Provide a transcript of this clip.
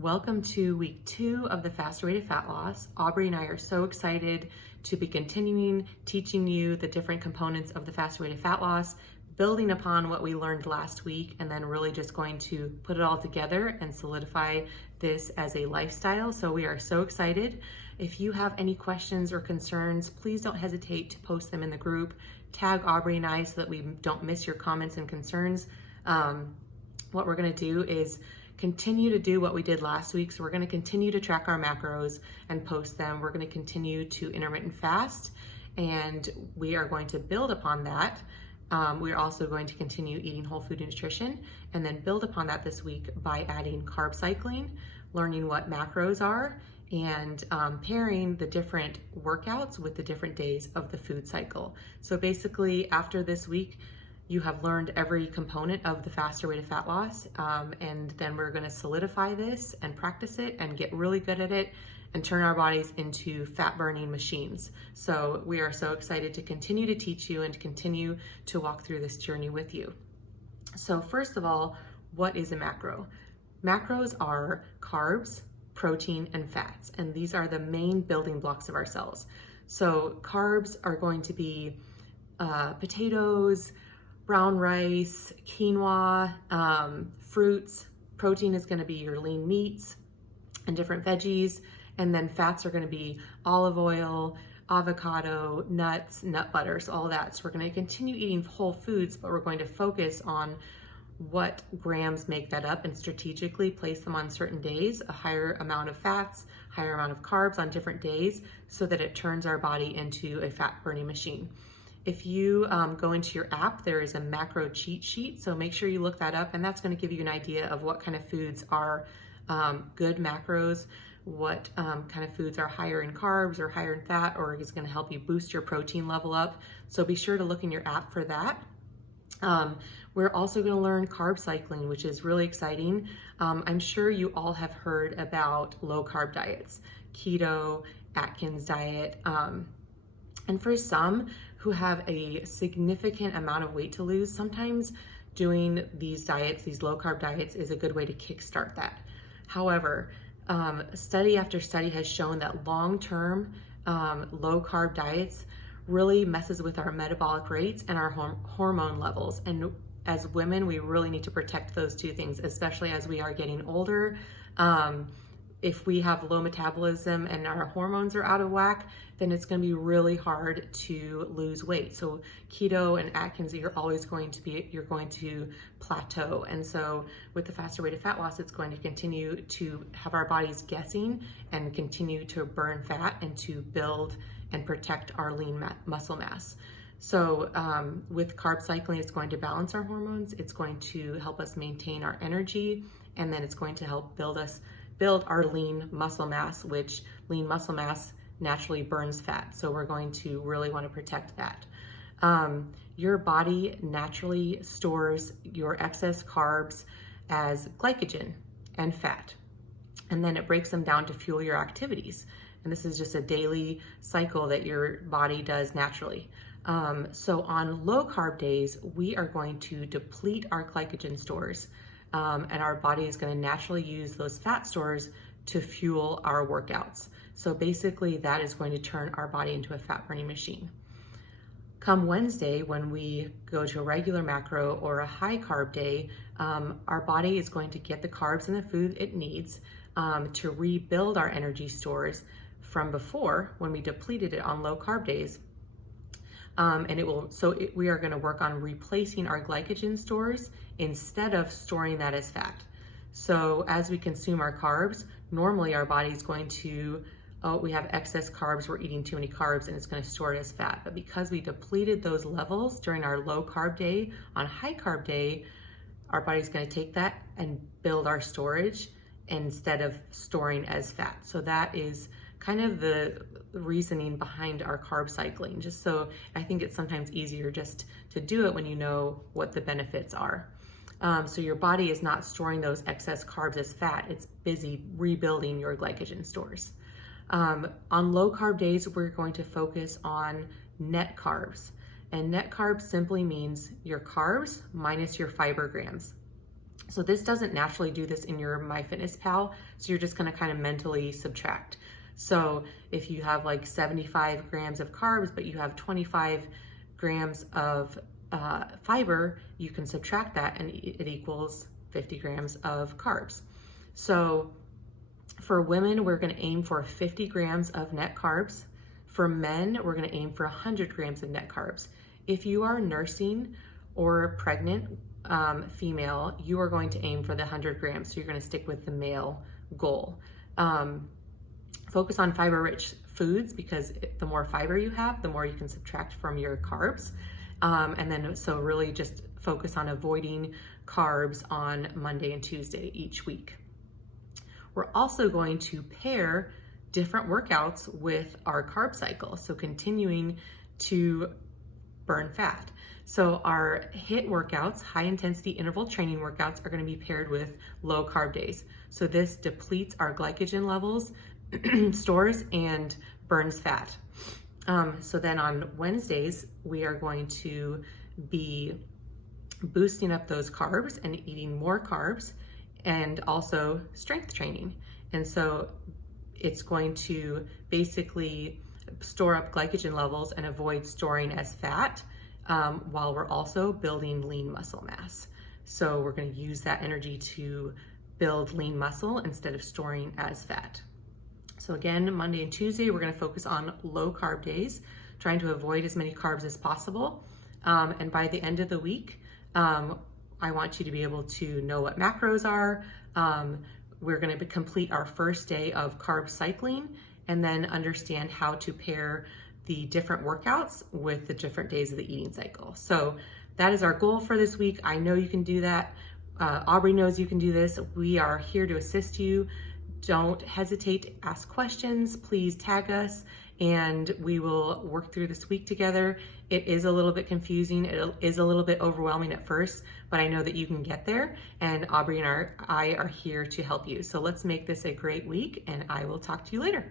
Welcome to week 2 of the Faster Way to Fat Loss. Aubrey and I are so excited to be continuing teaching you the different components of the Faster Way to Fat Loss, building upon what we learned last week, and then really just going to put it all together and solidify this as a lifestyle. So we are so excited. If you have any questions or concerns, please don't hesitate to post them in the group. Tag Aubrey and I so that we don't miss your comments and concerns. What we're going to do is continue to do what we did last week. So we're going to continue to track our macros and post them. We're going to continue to intermittent fast, and we are going to build upon that. We're also going to continue eating whole food nutrition and then build upon that this week by adding carb cycling, learning what macros are, and pairing the different workouts with the different days of the food cycle. So basically, after this week, you have learned every component of the Faster Way to Fat Loss, and then we're going to solidify this and practice it and get really good at it and turn our bodies into fat burning machines. So we are so excited to continue to teach you and to continue to walk through this journey with you. So first of all, what is a macro? Macros are carbs, protein, and fats, and these are the main building blocks of our cells. So carbs are going to be potatoes, brown rice, quinoa, fruits. Protein is going to be your lean meats and different veggies. And then fats are going to be olive oil, avocado, nuts, nut butters, all of that. So we're going to continue eating whole foods, but we're going to focus on what grams make that up and strategically place them on certain days, a higher amount of fats, higher amount of carbs on different days, so that it turns our body into a fat burning machine. If you go into your app, there is a macro cheat sheet, so make sure you look that up, and that's going to give you an idea of what kind of foods are good macros, what kind of foods are higher in carbs or higher in fat, or is going to help you boost your protein level up. So be sure to look in your app for that. We're also going to learn carb cycling, which is really exciting. I'm sure you all have heard about low carb diets, keto, Atkins diet, and for some who have a significant amount of weight to lose, sometimes doing these diets, these low carb diets, is a good way to kickstart that. However, study after study has shown that long-term low carb diets really messes with our metabolic rates and our hormone levels. And as women, we really need to protect those two things, especially as we are getting older. If we have low metabolism and our hormones are out of whack, then it's going to be really hard to lose weight. So keto and Atkins, you're going to plateau. And so with the Faster Way to Fat Loss, it's going to continue to have our bodies guessing and continue to burn fat and to build and protect our lean muscle mass. So with carb cycling, it's going to balance our hormones. It's going to help us maintain our energy, and then it's going to help build our lean muscle mass, which lean muscle mass naturally burns fat. So we're going to really want to protect that. Your body naturally stores your excess carbs as glycogen and fat, and then it breaks them down to fuel your activities. And this is just a daily cycle that your body does naturally. So on low carb days, we are going to deplete our glycogen stores. And our body is going to naturally use those fat stores to fuel our workouts. So basically, that is going to turn our body into a fat burning machine. Come Wednesday, when we go to a regular macro or a high carb day, our body is going to get the carbs and the food it needs to rebuild our energy stores from before when we depleted it on low carb days. We are going to work on replacing our glycogen stores instead of storing that as fat. So as we consume our carbs, normally our body is going to, we have excess carbs, we're eating too many carbs, and it's going to store it as fat. But because we depleted those levels during our low carb day, on high carb day, our body's going to take that and build our storage instead of storing as fat. So that is kind of the reasoning behind our carb cycling. Just so I think it's sometimes easier just to do it when you know what the benefits are. So your body is not storing those excess carbs as fat. It's busy rebuilding your glycogen stores. On low carb days, we're going to focus on net carbs. And net carbs simply means your carbs minus your fiber grams. So this doesn't naturally do this in your MyFitnessPal, so you're just gonna kind of mentally subtract. So if you have like 75 grams of carbs, but you have 25 grams of fiber, you can subtract that and it equals 50 grams of carbs. So for women, we're gonna aim for 50 grams of net carbs. For men, we're gonna aim for 100 grams of net carbs. If you are nursing or pregnant female, you are going to aim for the 100 grams. So you're gonna stick with the male goal. Focus on fiber-rich foods, because the more fiber you have, the more you can subtract from your carbs. And then so really just focus on avoiding carbs on Monday and Tuesday each week. We're also going to pair different workouts with our carb cycle, so continuing to burn fat. So our HIIT workouts, high intensity interval training workouts, are going to be paired with low carb days. So this depletes our glycogen levels, stores and burns fat. So then on Wednesdays, we are going to be boosting up those carbs and eating more carbs, and also strength training. And so it's going to basically store up glycogen levels and avoid storing as fat, while we're also building lean muscle mass. So we're going to use that energy to build lean muscle instead of storing as fat. So again, Monday and Tuesday, we're going to focus on low carb days, trying to avoid as many carbs as possible. And by the end of the week, I want you to be able to know what macros are. We're going to complete our first day of carb cycling, and then understand how to pair the different workouts with the different days of the eating cycle. So that is our goal for this week. I know you can do that. Aubrey knows you can do this. We are here to assist you. Don't hesitate to ask questions. Please tag us and we will work through this week together. It is a little bit confusing. It is a little bit overwhelming at first, but I know that you can get there, and Aubrey and I are here to help you. So let's make this a great week, and I will talk to you later.